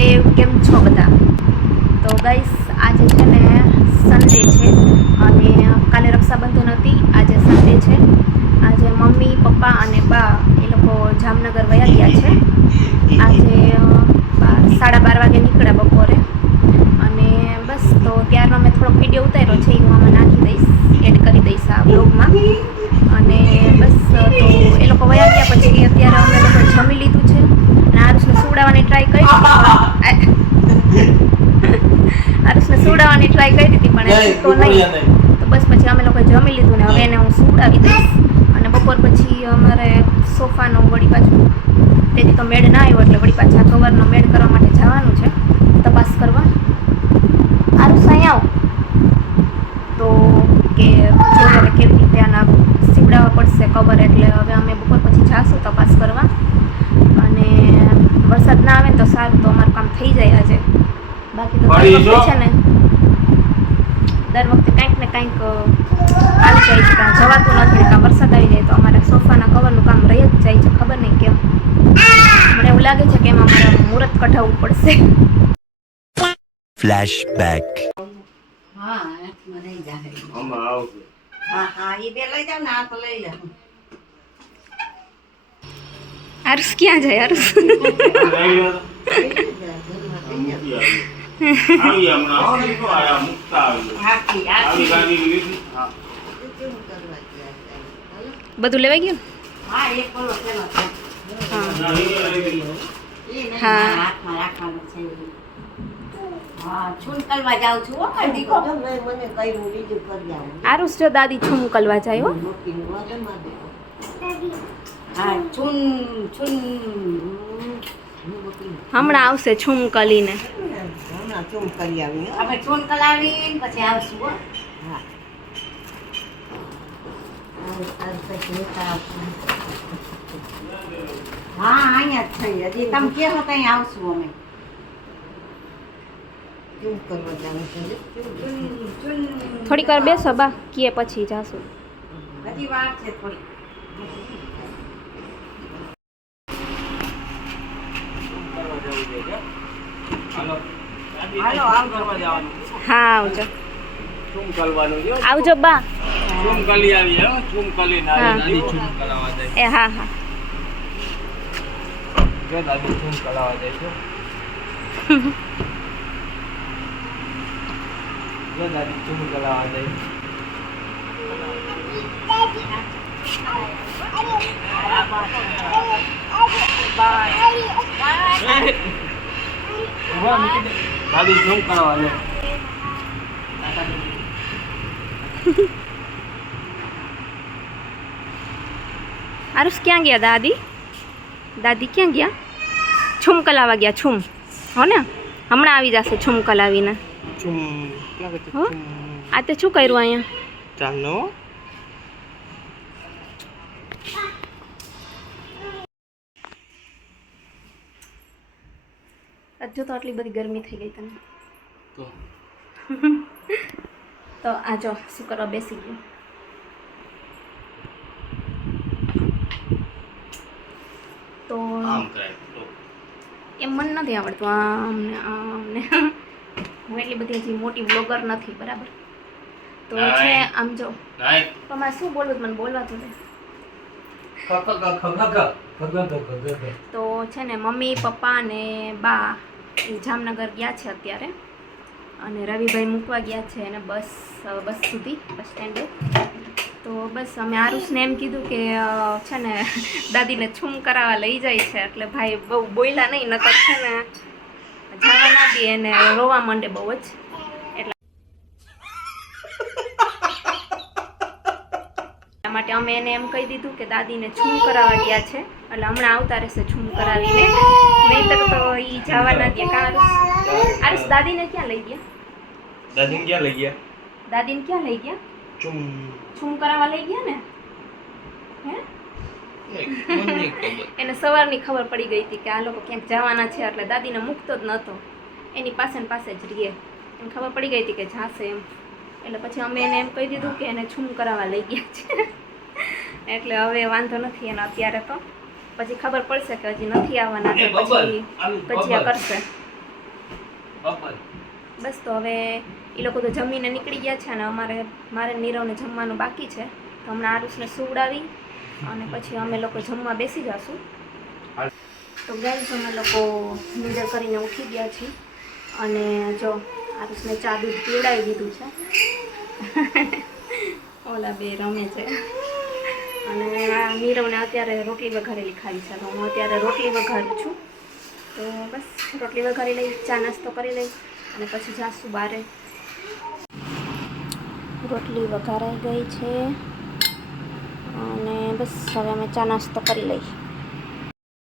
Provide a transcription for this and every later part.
મહાદેવ, કેમ છો બધા? તો ગાઈસ, આજે છે ને સન્ડે છે અને કાલે રક્ષાબંધન હતી. આજે સન્ડે છે. આજે મમ્મી, પપ્પા અને બા એ લોકો જામનગર વયા ગયા છે. આજે 12:30 વાગે નીકળ્યા બપોરે. અને બસ, તો ત્યારનો મેં થોડોક વિડીયો ઉતાર્યો છે, એ હું આમાં નાખી દઈશ, એડ કરી દઈશ આ બ્લોગમાં. અને બસ, તો એ લોકો વયા ગયા પછી અત્યારે અમે લોકો જમી લીધું છે અને આરુષને સુવડાવવાની ટ્રાય કરી હતી પણ એ તો નહીં. તો બસ પછી અમે લોકો જમી લીધું ને હવે એને હું સુવડાવી દઈશ. અને બપોર પછી અમારે સોફાનો વળી પાછું તેથી તો મેળ ના આવ્યો, એટલે વળી પાછા કવરનો મેળ કરવા માટે જવાનું છે તપાસ કરવા. આરુષ અહીં આવ. તો કે જોઈએ કેવી રીતે આના સીવડાવવા પડશે કવર, એટલે હવે અમે બપોર પછી જાશું તપાસ કરવા. અને વરસાદ ના આવે ને તો સારું, તો અમારું કામ થઈ જાય આજે. બાકી તો દર વખતે છે ને કંઈક ને કંઈક આવી જાય છે, કાં જવાતું નથી, કાં વરસાદ આવી જાય તો અમારે સોફાના કવરનું કામ રહી જ જાય છે. ખબર નહીં કેમ, મને એવું લાગે છે કે એમાં અમારે મુહૂર્ત કઢાવવું પડશે. ફ્લેશબેક. હા હાથમાં રહી જાય. હા એ બે લઈ જાવ ને, આ તો લઈ લે. આરુષ ક્યાં જાય? આરુષ બધું લેવાઈ ગયું. હા એક બોલો પેલો છે. હા હાથમાં રાખવાનું છે. હા છૂન કરવા જાઉં છું. હો દીકો મને કઈ હું બીજું કરી આવું. આરુષ જો દાદી છું મોકલવા જાય. હો હા છૂન છૂન હમણાં આવશે છું કલીને. હમણાં ચૂન કરી આવી. અમે ચૂન કલાવીને પછી આવશું. હો હા હા અહીંયા જ થઈ. હજી તમે કહો તો અહીં આવશું અમે. થોડીક વાર બેસો બા, કીએ પછી જાશું. હજી વાર છે થોડી. હાલો હા આવજો. ચૂમ કરવાનું છે. આવજો બા. ચૂમ કલી આવી હો, ચૂમ કલી ના હા. દાદી ચૂમ કલાવા જાય. એ હા હા. જો દાદી ચૂમ કલાવા જાય છે. જો દાદી ચૂમ કલાવા જાય. દાદી ચૂમ કલાવા જાય. આરુષ ક્યાં ગયા? દાદી દાદી ક્યાં ગયા? છૂમ કલાવા ગયા. છૂમ હો ને, હમણાં આવી જશે છૂમ કલાવીને. ચૂમ લાગે છે. હો આ તે શું કર્યું અહીંયા? ચાલો હજુ તો આટલી બધી ગરમી થઈ ગઈ તને તો તો આ જો શું કરવા બેસી ગયું. તો આમ કરાય તો એમ મને નથી આવડતું આમને આમને. હું એટલી બધી હજી મોટી બ્લોગર નથી, બરાબર? તો છે આમ જો નાઈ તો મારે શું બોલવું મને બોલવાતું નહીં. તો છે ને મમ્મી, પપ્પા અને બા એ જામનગર ગયા છે અત્યારે, અને રવિભાઈ મૂકવા ગયા છે એને બસ સુધી, બસ સ્ટેન્ડે. તો બસ અમે આરુષને એમ કીધું કે છે ને દાદીને છૂમ કરાવવા લઈ જાય છે, એટલે ભાઈ બહુ બોલ્યા નહીં, નકર છે ને જવા ના દે, એને રોવા માંડે બહુ જ. એટલા માટે અમે એને એમ કહી દીધું કે દાદીને છૂમ કરાવવા ગયા છે, એટલે હમણાં આવતા રહેશે છૂમ કરાવીને, નહીંતર તો એ જવા ના દે. કાં આરુષ દાદીને ક્યાં લઈ ગયા? દાદીને ક્યાં લઈ ગયા? દાદીને ક્યાં લઈ ગયા? ચૂમ છૂમ કરાવવા લઈ ગયા ને. હે મને ખબર. એને સવારની ખબર પડી ગઈ હતી કે આ લોકો ક્યાંક જવાના છે, એટલે દાદીને મૂકતો જ નહોતો, એની પાસે ને પાસે જ રહીએ. એને ખબર પડી ગઈ હતી કે જાશે એમ, એટલે પછી અમે એને એમ કહી દીધું કે એને છૂમ કરાવવા લઈ ગયા છે. એટલે હવે વાંધો નથી એને અત્યારે. તો પછી ખબર પડશે કે હજી નથી આવવાના, તો પછી ભજીયા કરશે. બપોર બસ તો હવે એ લોકો તો જમીને નીકળી ગયા છે અને મારે નીરવને જમવાનું બાકી છે. તો હમણાં આરુષને સુવડાવી અને પછી અમે લોકો જમવા બેસી જશું. તો ગાઈસ અમે લોકો નિંદર કરીને ઉઠી ગયા છીએ અને જો આરુષને ચા દૂધ પીવડાવી દીધું છે. ઓલા બે રમે છે અને આ નીરવને અત્યારે રોટલી વઘારેલી ખાવી છે. તો હું અત્યારે રોટલી વઘારું છું. તો બસ રોટલી વઘારી લઈ, ચા નાસ્તો કરી લઈ અને પછી જાશું બારે. રોટલી વઘારાઈ ગઈ છે અને બસ હવે અમે ચા નાસ્તો કરી લઈ.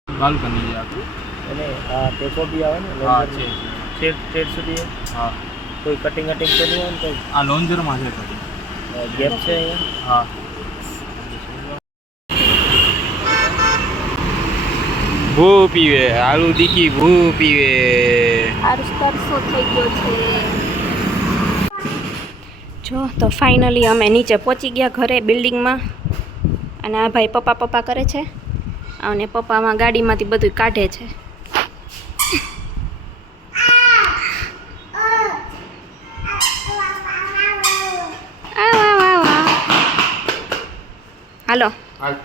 બાલ્કની છે આપણું. અને આ ટેકો બી આવે ને હા લોન્જર છે. ઠેઠ સુધી હા કોઈ કટિંગ તો નહીં આવે ને આ લોન્જરમાં છે કદી. કોઈ ગેપ છે અહીંયા હા ભૂ પીવે આલુ દીકી ભૂ પીવે. આરુષ તરસો થઈ ગયો છે. જો તો ફાઇનલી અમે નીચે પહોંચી ગયા ઘરે બિલ્ડિંગમાં અને આ ભાઈ પપ્પા કરે છે અને પપ્પામાં ગાડીમાંથી બધું કાઢે છે. હાલો હાલ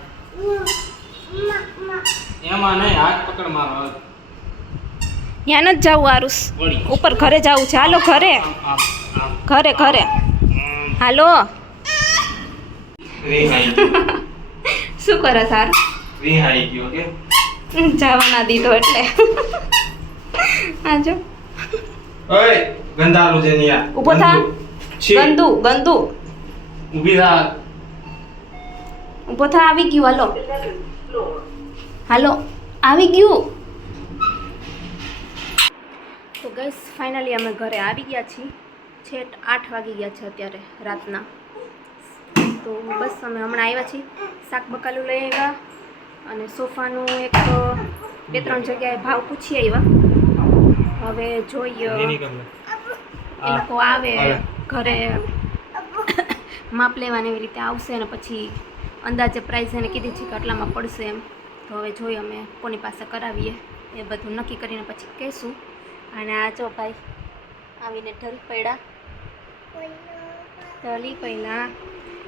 એમાં નહીં હાથ પકડ મારો. ત્યાં નથી જવું આરુષ, વળી. ઉપર ઘરે જવું છે. હાલો ઘરે આમ આમ ઘરે ઘરે હાલો. રિહાઈ ગયો. શું કરે સારું રિહાઈ ગયો કે જવા ના દીધો એટલે. હા જો ઓય ગંધારું છે નિયા. ઊભો થા. ગંદુ ગંદુ ઊભી થા. ઊભો થા. આવી ગયું. હાલો હાલો આવી ગયું. તો ગઈસ ફાઇનલી અમે ઘરે આવી ગયા છીએ. છેટ 8 વાગી ગયા છે અત્યારે રાતના. તો બસ અમે હમણાં આવ્યા છીએ, શાક બકાલું લઈ આવ્યા અને સોફાનું એક 2-3 જગ્યાએ ભાવ પૂછી આવ્યા. હવે જોઈએ એ લોકો આવે ઘરે માપ લેવાની એવી રીતે આવશે અને પછી અંદાજે પ્રાઇસ એને કીધી છે કે આટલામાં પડશે એમ. તો હવે જોઈએ અમે કોની પાસે કરાવીએ એ બધું નક્કી કરીને પછી કહીશું. અને આ જો ભાઈ આવીને ઢલી પડ્યા.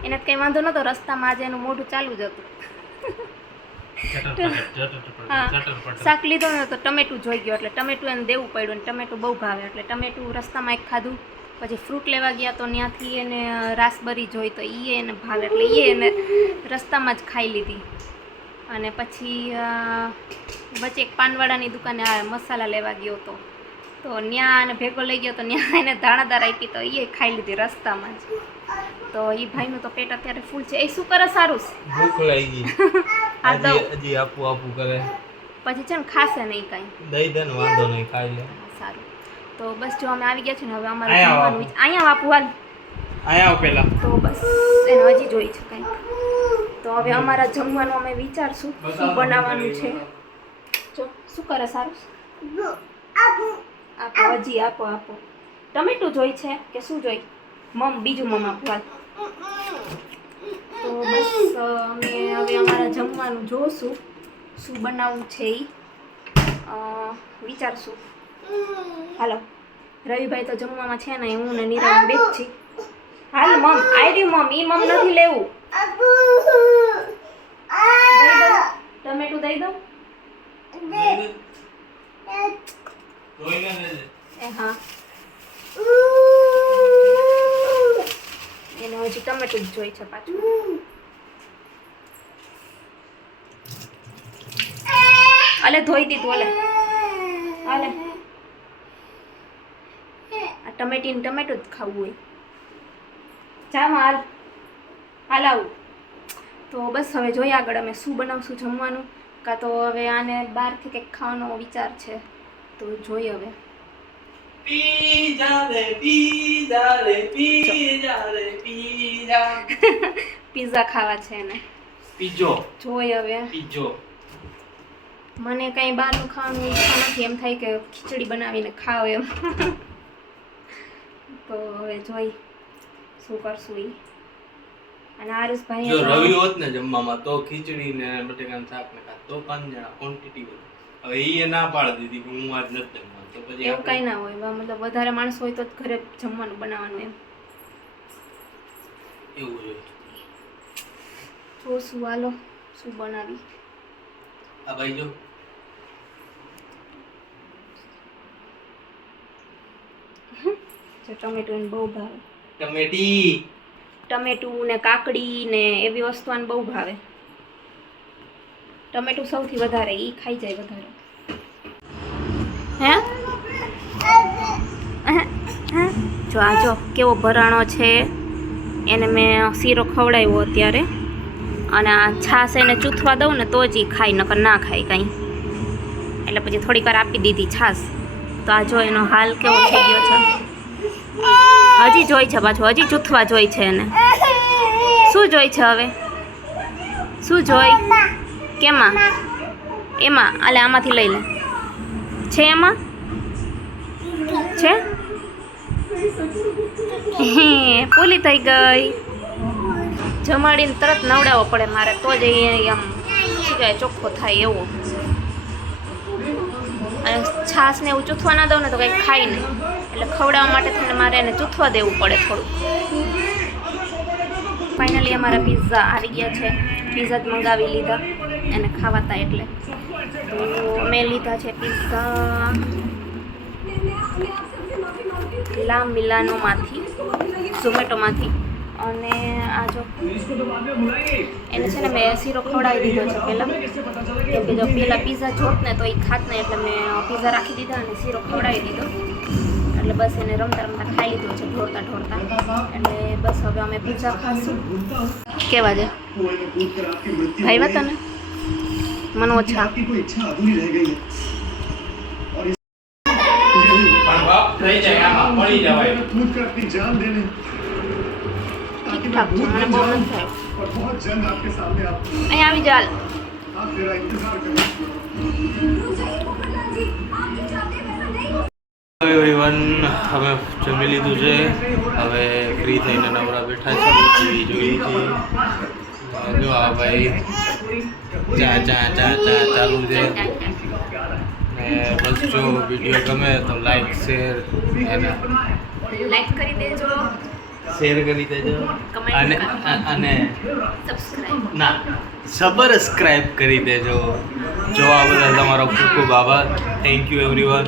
એને કંઈ વાંધો નહોતો, રસ્તામાં આજે એનું મોઢું ચાલુ જ હતું. હા શાક લીધો ને તો ટમેટું જોઈ ગયો એટલે ટમેટું એને દેવું પડ્યું અને ટમેટું બહુ ભાવે એટલે ટમેટું રસ્તામાં એક ખાધું. પછી ફ્રૂટ લેવા ગયા તો ત્યાંથી એને રાસબરી જોઈ તો એ એને ભાવે એટલે એ એને રસ્તામાં જ ખાઈ લીધી. અને પછી વચ્ચે એક પાનવાળાની દુકાને આ મસાલા લેવા ગયો હતો તો ત્યાં એને ભેગો લઈ ગયો તો ત્યાં એને દાણાદાર આપી તો એ ખાઈ લીધી રસ્તામાં જ. તો એ ભાઈનું તો પેટ અત્યારે ફૂલ છે. એ શું કરે સારું ભૂખ લાગી ગઈ. આ દઉં હજી આપું કરે પછી છે ને ખાશે નહીં કાંઈ. દઈ દે ને વાંધો નહીં ખાઈ લે. સારું તો બસ જો અમે આવી ગયા છે ને હવે અમારે અહીંયા જમવાનું અહીંયા બાપુ હાલ. અહીંયા આવ પેલા. તો બસ એને હજી જોઈ છે કંઈક. તો હવે અમારા જમવાનું અમે વિચારશું શું બનાવવાનું છે. જો શું કરે સારું આપો હજી આપો. ટમેટું જોઈ છે કે શું જોઈ? બીજું મમ આપો હાલ. તો બસ અમે હવે અમારા જમવાનું જોશું શું બનાવવું છે એ વિચારશું. હાલો રવિભાઈ તો જમવામાં છે ને હું ને નીરવ બે જ છીએ. હાલ મમ આઈ રહ્યું મમ. ઈ મમ નથી લેવું. દઈ દઉં ટમેટું દઈ દઉં. એ હા એને હજી ટમેટું જ જોઈ છે પાછું. અલે ધોઈ દીધું. હાલે આ ટમેટું જ ખાવું હોય. જામ હાલ આવું. તો બસ હવે જોઈએ આગળ અમે શું બનાવશું જમવાનું. કાં તો હવે આને બહારથી કંઈક ખાવાનો વિચાર છે તો જોઈએ હવે. પિઝા ખાવા છે એને. પીજો જોઈએ હવે. પીજો મને કંઈ બહારનું ખાવાનું ઈચ્છા નથી. એમ થાય કે ખીચડી બનાવીને ખાવ એમ. તો હવે જોઈ શું કરશું એ. અને આરુષભાઈ જો રવિ હોત ને જમવામાં તો ખીચડી ને બટેકાનું શાક ને ખાત તો 5 જણા ક્વોન્ટિટી હોય. હવે એ ના પાડી દીધી કે હું આજ નથી જમવાનું તો પછી એવું કાંઈ ના હોય મતલબ વધારે માણસ હોય તો જ ઘરે જમવાનું બનાવવાનું એમ એવું જોઈએ તો શું હાલો શું બનાવી આ ભાઈ જો જો ટમેટું બહુ ભાવે ટમેટી ટમેટું ને કાકડી ને એવી વસ્તુ આને બહુ ભાવે ટમેટું સૌથી વધારે ઈ ખાઈ જાય વધારે હે જો આ જો કેવો ભરાણો છે એને મેં શીરો ખવડાવ્યો અત્યારે અને આ છાશ એને ચૂથવા દઉં ને તો જ ઈ ખાય નકર ના ખાય કાંઈ એટલે પછી થોડીક વાર આપી દીધી છાશ તો આ જો એનો હાલ કેવો થઈ ગયો છે હજી જોઈ છે પાછું હજી ચૂથવા જોઈ છે એને શું જોઈ છે હવે શું જોઈ કેમાં એમાં આલે આમાંથી લઈ લે છે એમાં છે પૂલી થઈ ગઈ જમાડીને તરત નવડાવવો પડે મારે તો જ એ આમ શું કહેવાય ચોખ્ખો થાય એવો અને છાશ ને એવું ચૂથવા ના દઉં ને તો કંઈ ખાય નહીં એટલે ખવડાવવા માટે થઈને મારે એને ચૂથવા દેવું પડે થોડું ફાઇનલી અમારા પિઝા આવી ગયા છે પિઝા જ મંગાવી લીધા એને ખાવાતા એટલે તો મેં લીધા છે પિઝા લા મિલાનોમાંથી ઝોમેટોમાંથી અને આ જો એને છે ને મેં શીરો ખવડાવી દીધો છે પહેલાં કેમ કે જો પહેલાં પિઝા જોત ને તો એ ખાત ને એટલે મેં પિઝા રાખી દીધા અને શીરો ખવડાવી દીધો એટલે બસ એને રમતા રમતા ખાઈ લીધો છે ઢોળતા ઢોળતા એટલે બસ હવે અમે પિઝા ખાશું કેવા છે ભાઈ વાત તને મને ઓછા પણ બાપ થઈ જાય આમાં પડી જવાય ઠીકઠાક છે મને બહુ નથી થયો અહીં આવી ચાલ એવરીવન અમે જમી લીધું છે હવે ફ્રી થઈને નવરા બેઠા છે ટીવી જોઈએ છીએ જો આ ભાઈ ચા ચા ચા ચા ચાલુ છે ને બસ જો વિડીયો ગમે તો લાઈક શેર અને લાઈક કરી દેજો શેર કરી દેજો Comment અને કરજો. અને સબસ્ક્રાઈબ ના સબસ્ક્રાઇબ કરી દેજો જોવા બદલ તમારો ખૂબ ખૂબ આભાર થેન્ક યુ એવરીવન